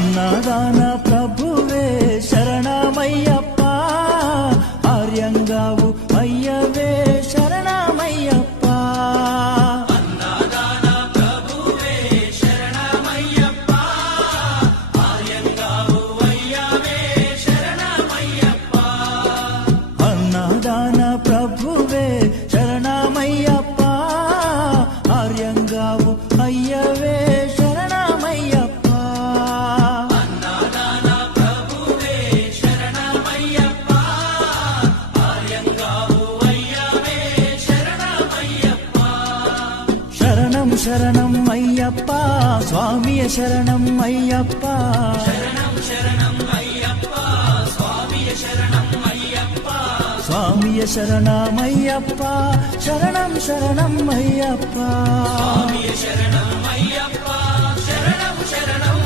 అన్నదాన ప్రభువే శరణమయ్యప్ప, ఆర్యంగావు అయ్యవే శరణమయ్యప్ప. అన్నదాన ప్రభువే శరణమయ్యప్ప, ఆర్యంగావు అయ్యవే శరణమయ్యప్ప. అన్నదాన ప్రభువే శరణమయ్యప్ప, ఆర్యంగావు అయ్యవే శరణమయ్యప్ప. అన్నదాన ప్రభువే శరణమయ్యప్ప, ఆర్యంగావు అయ్యవే శరణమయ్యప్ప. శరణం శరణం అయ్యప్ప, స్వామియ శరణం అయ్యప్ప. శరణం శరణం అయ్యప్ప, స్వామియ శరణం అయ్యప్ప. స్వామియ శరణమయ్యప్ప, శరణం శరణం అయ్యప్ప. స్వామియ శరణం అయ్యప్ప, శరణం శరణం